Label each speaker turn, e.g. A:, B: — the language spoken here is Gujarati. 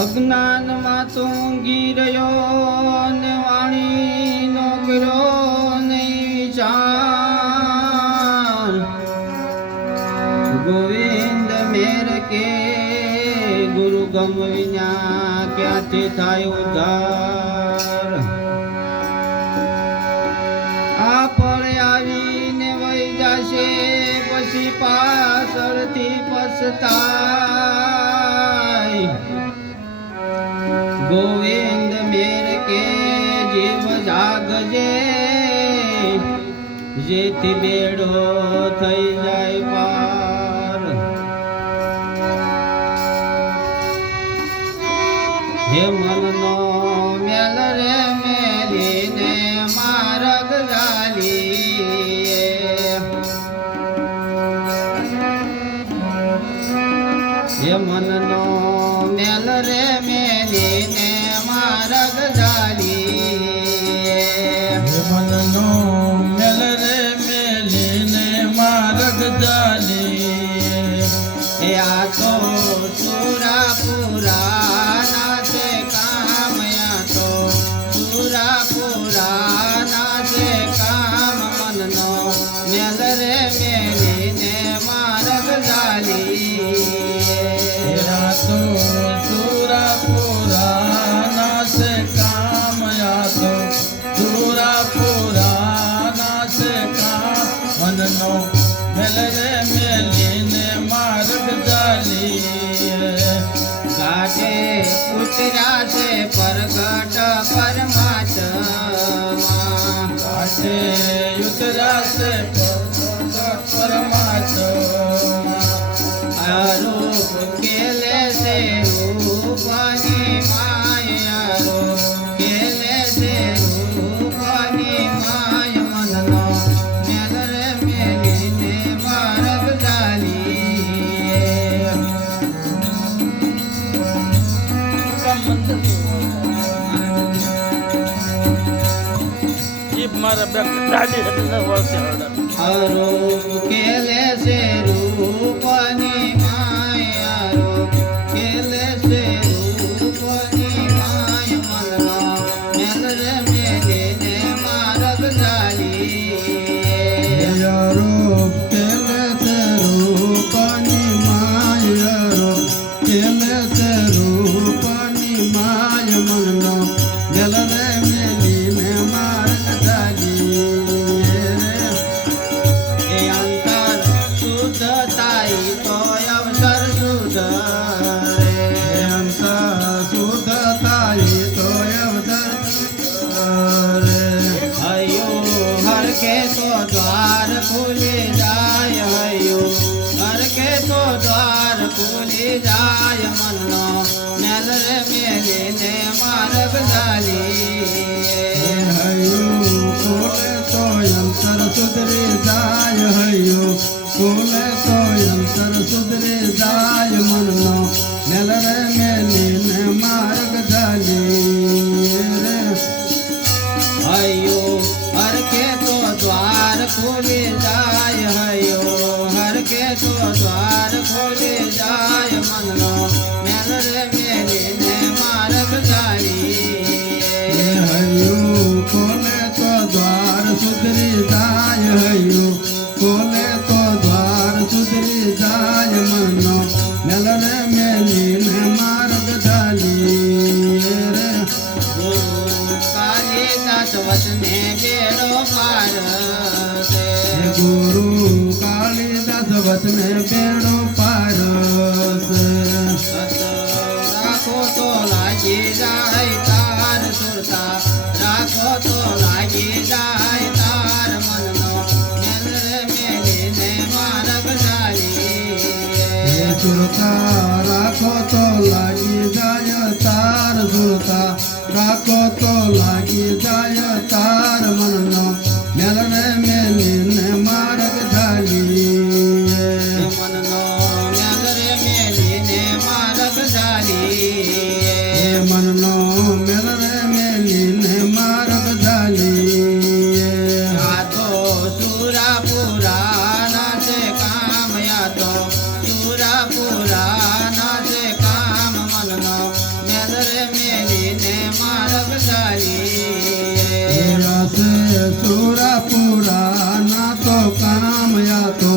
A: અજ્ઞાનમાં તો ગીરયો ને વાણીનો કર્યો નહીં વિચાર. ગોવિંદ મેર કે, ગુરુ ગમ વિના ક્યાંથી થાય ઉધાર આ પળે આવીને વહી જશે, પછી પાછળથી પછતાય ગોવિંદ મેર કે જીવ જાગજે, જેથી બેડો થઈ જાય પાર. હે મનનો મેલ રે મેલીને મારગ ગાલી હે મનનો મેલ રે મેલીને માર્ગ જાલી
B: મનનો મેલ
A: મેલ રે મેલીને માર્ગ જાલી ઘાટે ઉતર્યા છે પરગટ પરમાત્મા
B: કાશે યુતરાશે પરમાત્મા જીભ મારા બે દાડી હતી ન વળશે હરડર
A: કે લે છે રૂપની હરકે તો દ્વાર ખુલી જાય મનનો. મેલ રે મેલીને માર્ગ જાલી
B: હૈયું કોલે તો અંતર સુધરી જાય હૈયું. કોલે તો અંતર સુધરે જાય
A: કાલિદાસ વચને બેડો પાર.
B: ગુરુ કાલિદાસ વચને બેડો પારસ.
A: સત રાખો તો લાગી જાય તાર સુરતા. રાખો તો લાગી જાય તાર મનનો.
B: સુરતા રાખો તો લાગી જાય તાર સુરતા. રાખો તો લાગી જાય તાર મનનો. મેલ રે મેલીને માર્ગ ઝાલી
A: મનનો મેલ રે મેલીને માર્ગ
B: હે મનનો મેલ રે મેલીને માર્ગ ઝાલી
A: આ તો સુરા પુરાના જારી
B: રસે સુરપુરા ના તો કામ યા તો